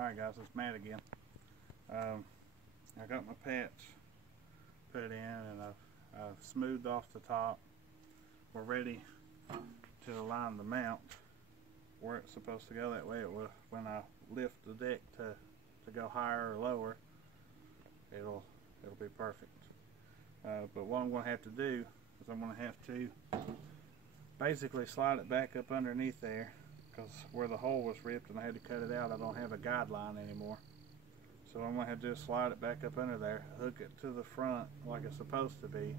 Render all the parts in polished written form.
Alright guys, it's Matt again. I got my patch put in and I've smoothed off the top. We're ready to align the mount where it's supposed to go. That way it will, when I lift the deck to go higher or lower, it'll be perfect. But what I'm going to have to do is I'm going to have to basically slide it back up underneath there, because where the hole was ripped and I had to cut it out, I don't have a guideline anymore. So I'm going to have to just slide it back up under there, hook it to the front like it's supposed to be,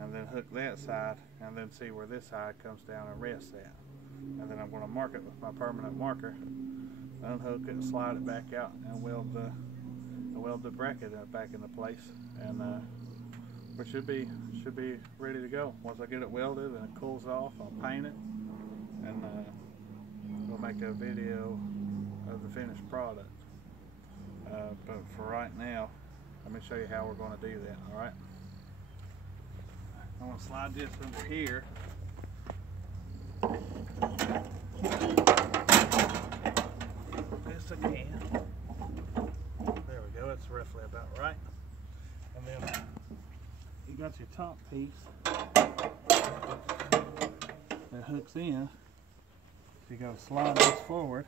and then hook that side, and then see where this side comes down and rests at. And then I'm going to mark it with my permanent marker, unhook it, slide it back out, and weld the bracket back into place, and we should be ready to go. Once I get it welded and it cools off, I'll paint it, and we'll make a video of the finished product. But for right now, let me show you how we're going to do that. All right, I'm going to slide this under here. Best I can. There we go. That's roughly about right. And then you got your top piece that hooks in. So you got to slide this forward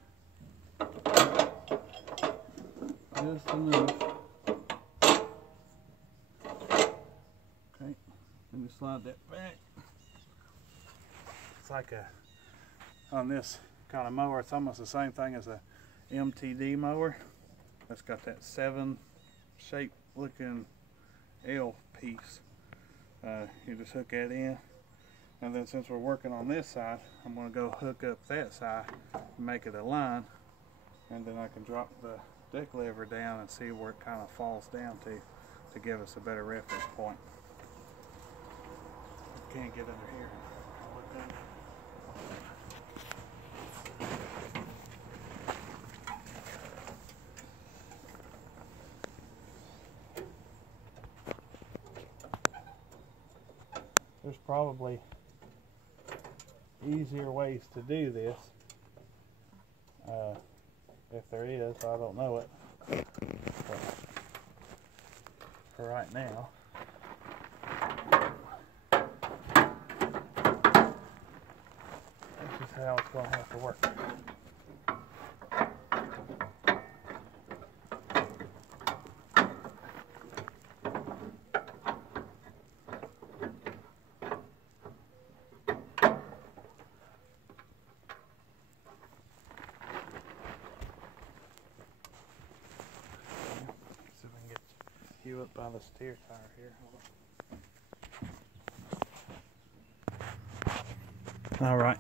just enough. Okay, then you slide that back. It's like on this kind of mower, it's almost the same thing as a MTD mower. It's got that 7 shape looking L piece. You just hook that in, and then since we're working on this side, I'm going to go hook up that side and make it a line, and then I can drop the deck lever down and see where it kind of falls down to give us a better reference point. Can't get under here. There's probably easier ways to do this. If there is, I don't know it. But for right now, this is how it's going to have to work. You up by the steer tire here. All right,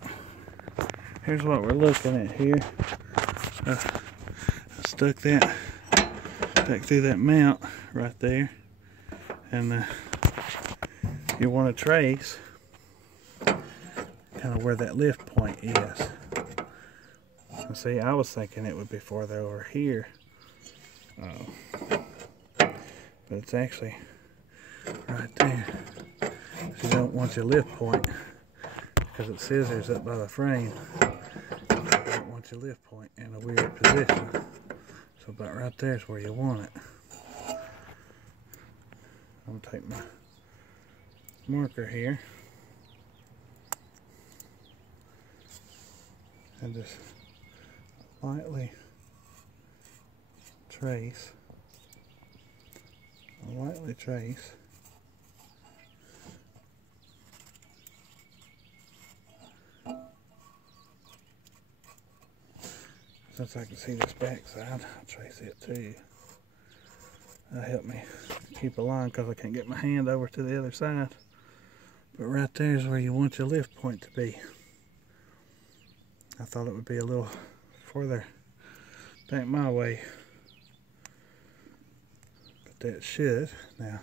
here's what we're looking at here. I stuck that back through that mount right there, and you want to trace kind of where that lift point is. And see, I was thinking it would be farther over here. But it's actually right there. So you don't want your lift point, because it scissors up by the frame. You don't want your lift point in a weird position. So about right there is where you want it. I'm going to take my marker here and just lightly trace. Lightly trace. Since I can see this back side, I'll trace it too. That'll help me keep a line, because I can't get my hand over to the other side. But right there is where you want your lift point to be. I thought it would be a little further back my way. That should. Now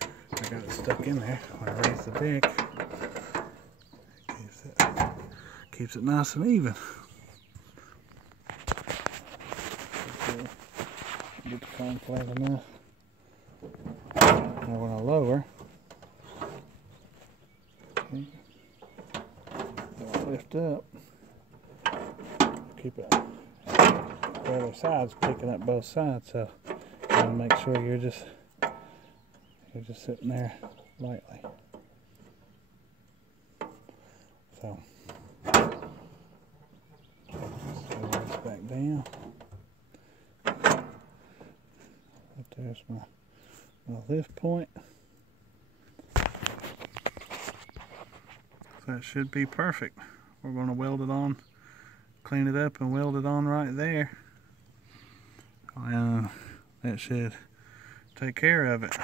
I got it stuck in there. When I raise the deck, keeps it nice and even. Get the concave enough. Now when I lower, okay, lift up, keep it the other side's picking up both sides, so you gotta make sure you're just sitting there lightly. So slow this back down. There's my lift point. So that should be perfect. We're going to weld it on, clean it up and weld it on right there. And that should take care of it.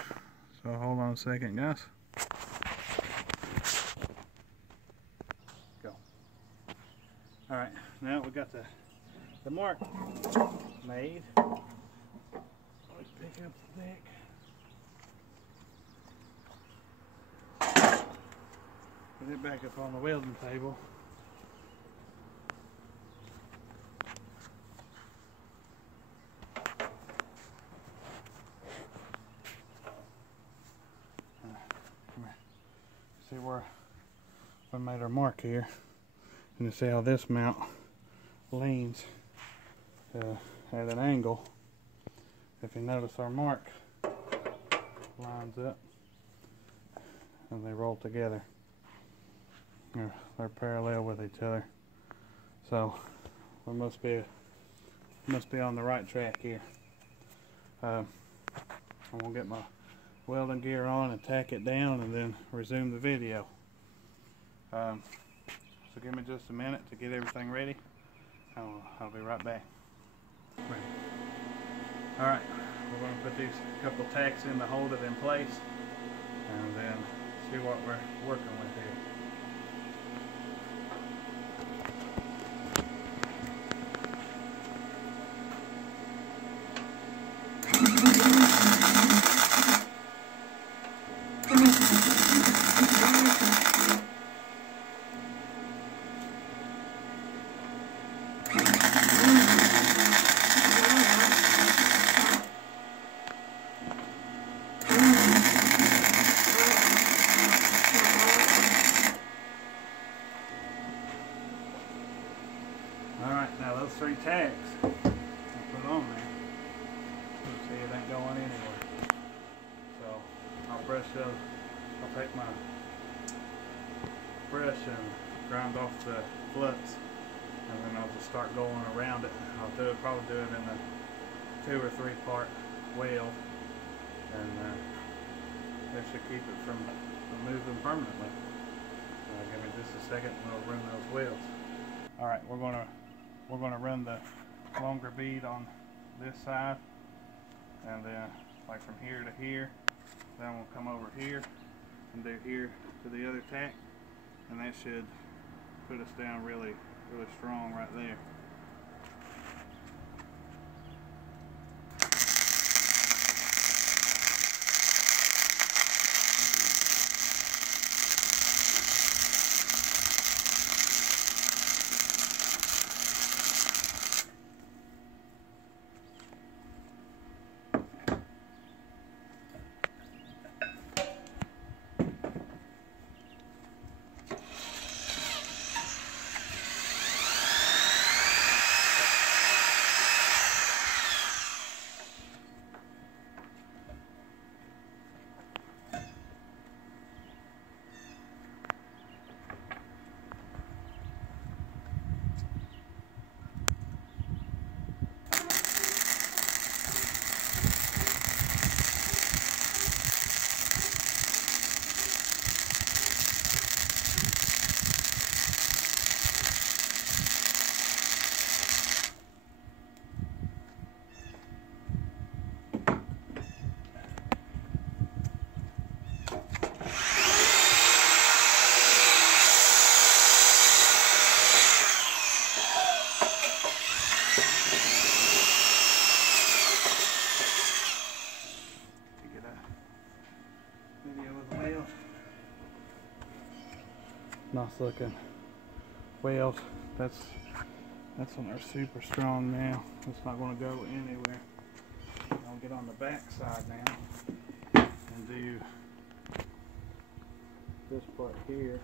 So hold on a second, guys. Go. Alright, now we got the mark made. Pick up the deck. Put it back up on the welding table. See where we made our mark here, and you see how this mount leans at an angle. If you notice, our mark lines up and they roll together. They're parallel with each other, so we must be on the right track here. I'm gonna get my welding gear on and tack it down, and then resume the video. So give me just a minute to get everything ready. I'll be right back. Alright, we're going to put these couple tacks in to hold it in place, and then see what we're working with here. Alright, now those 3 tacks I'll put on there. See, it ain't going anywhere. So I'll take my brush and grind off the flux, and then I'll just start going around it. I'll probably do it in a 2 or 3 part weld, and that should keep it from moving permanently. Give me just a second and I'll run those welds. Alright, we're gonna run the longer bead on this side, and then like from here to here, then we'll come over here and do here to the other tack, and that should put us down really strong right there. Nice looking weld. That's when they're super strong now. It's not going to go anywhere. I'll get on the back side now and do this part here.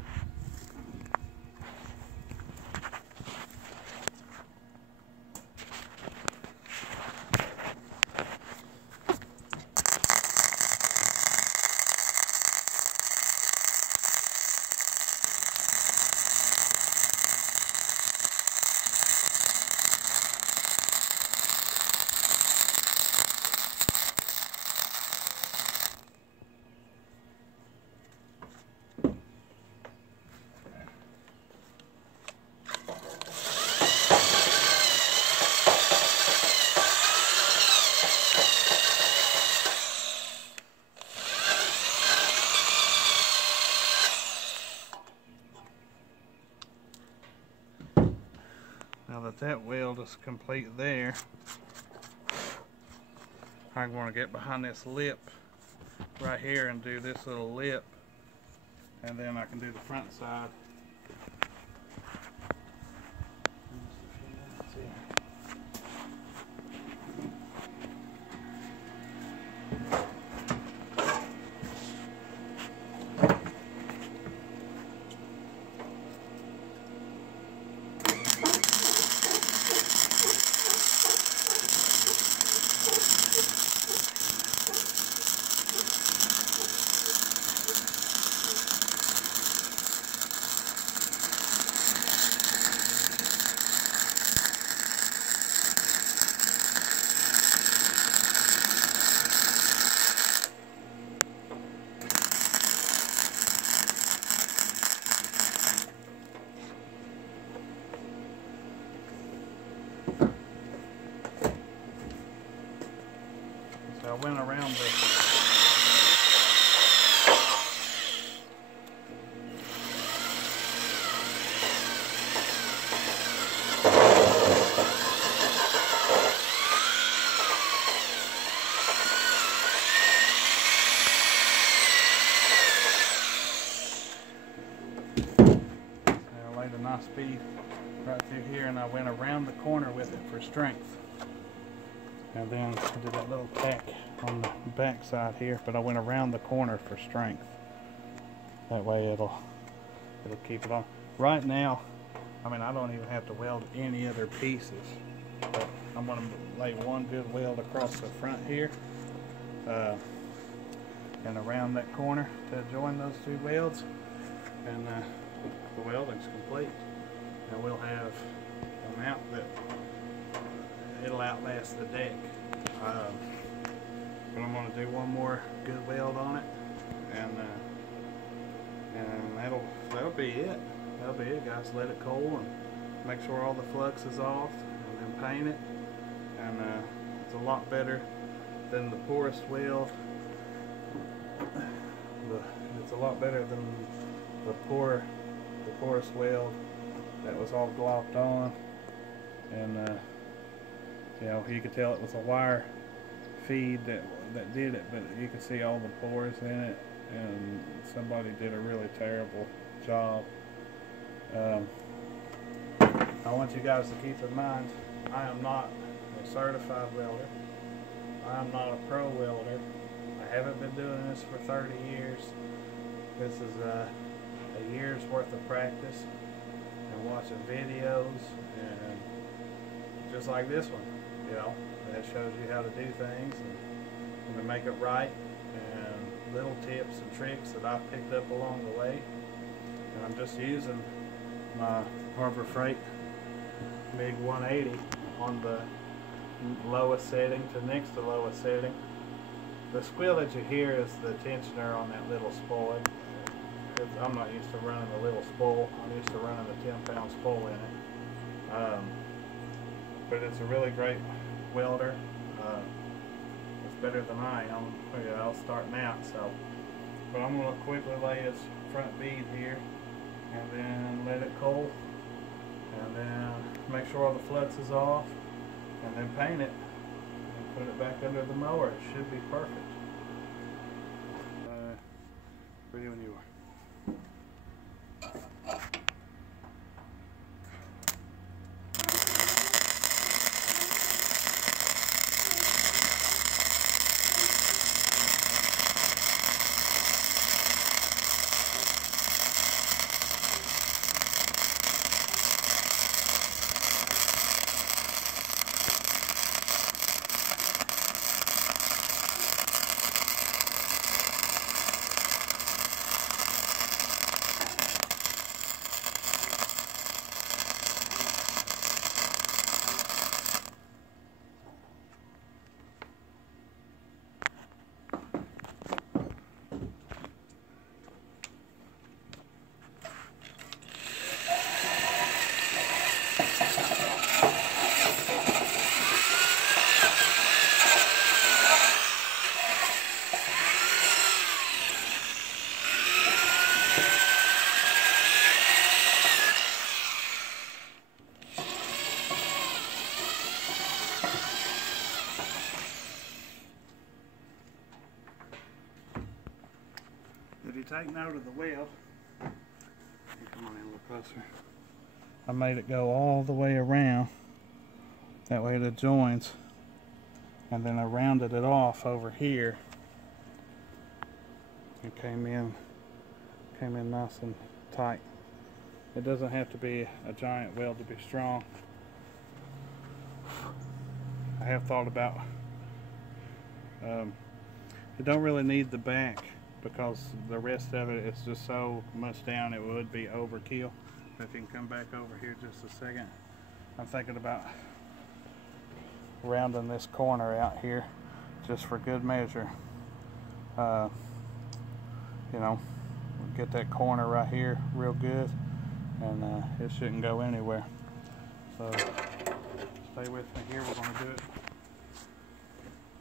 is complete there. I'm going to get behind this lip right here and do this little lip, and then I can do the front side. So I went around the laid a nice bead right through here, and I went around the corner with it for strength. And then I did that little tack on the back side here, but I went around the corner for strength. That way it'll keep it on. Right now, I mean, I don't even have to weld any other pieces, but I'm going to lay one good weld across the front here and around that corner to join those two welds, and the welding's complete. And we'll have a mount that it'll outlast the deck. But I'm going to do one more good weld on it, and that'll be it. That'll be it, guys. Let it cool and make sure all the flux is off, and then paint it. And it's a lot better than the porous weld. It's a lot better than the porous weld that was all glopped on, and you know, you could tell it was a wire feed that did it, but you could see all the pores in it, and somebody did a really terrible job. I want you guys to keep in mind, I am not a certified welder. I am not a pro welder. I haven't been doing this for 30 years. This is a year's worth of practice and watching videos, and just like this one, you know, that shows you how to do things and to make it right, and little tips and tricks that I've picked up along the way. And I'm just using my Harbor Freight MiG 180 on the lowest setting to next to lowest setting. The squeal that you hear is the tensioner on that little spool. I'm not used to running the little spool. I'm used to running the 10-pound spool in it. But it's a really great welder. It's better than I am. I was starting out, so. But I'm going to quickly lay his front bead here, and then let it cool, and then make sure all the flux is off, and then paint it, and put it back under the mower. It should be perfect. Ready when you are. take note of the weld. Come on in a little closer. I made it go all the way around. That way it joins. And then I rounded it off over here. It came in nice and tight. It doesn't have to be a giant weld to be strong. I have thought about it don't really need the back because the rest of it is just so much down it would be overkill. But if you can come back over here just a second, I'm thinking about rounding this corner out here just for good measure. You know, get that corner right here real good, and it shouldn't go anywhere. So stay with me here. We're going to do it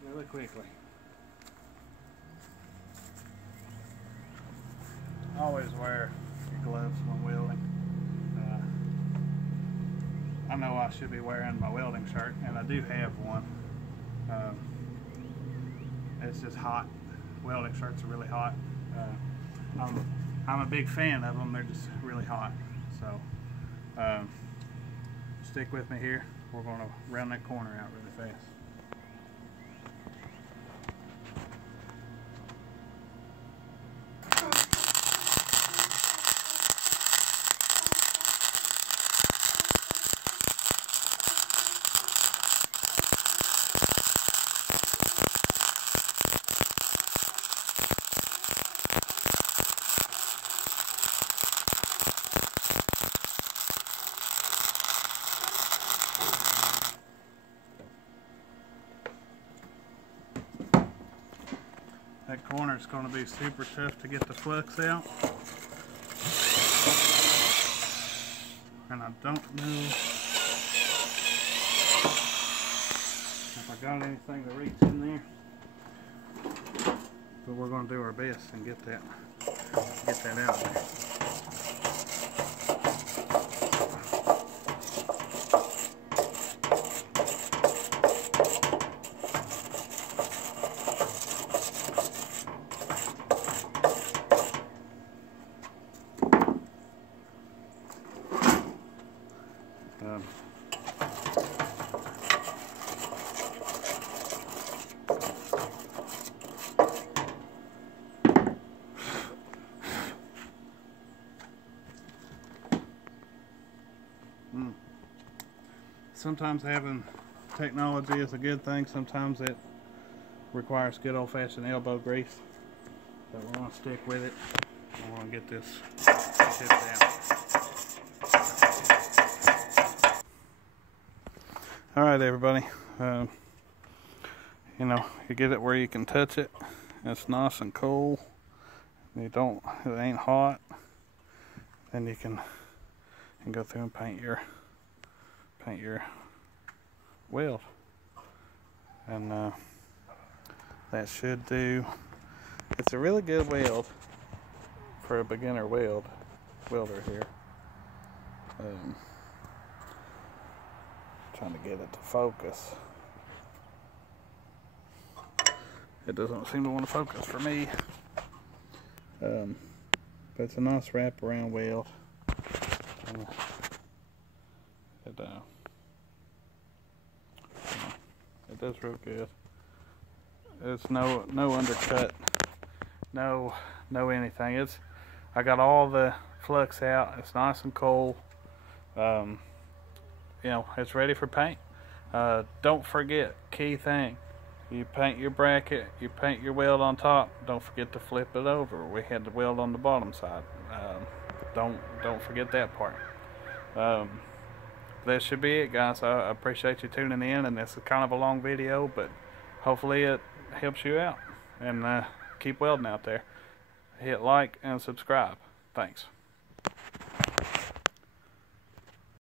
really quickly. Always wear your gloves when welding. I know I should be wearing my welding shirt, and I do have one. It's just hot. Welding shirts are really hot. I'm a big fan of them. They're just really hot. So stick with me here. We're going to round that corner out really fast. That corner is going to be super tough to get the flux out. And I don't know if I got anything to reach in there. But we're going to do our best and get that out there. Sometimes having technology is a good thing. Sometimes it requires good old-fashioned elbow grease. But we're going to stick with it. I want to get this shipped out. Alright everybody, you know, you get it where you can touch it. It's nice and cool. It ain't hot. Then you can go through and paint your weld, and that should do. It's a really good weld for a beginner welder here. Trying to get it to focus. It doesn't seem to want to focus for me. But it's a nice wraparound weld. It does real good. It's no undercut, no anything. I got all the flux out. It's nice and cool. You know, it's ready for paint. Don't forget, key thing. You paint your bracket, you paint your weld on top. Don't forget to flip it over. We had the weld on the bottom side. Don't forget that part. That should be it, guys. I appreciate you tuning in, and this is kind of a long video, but hopefully it helps you out. And keep welding out there. Hit like and subscribe. Thanks.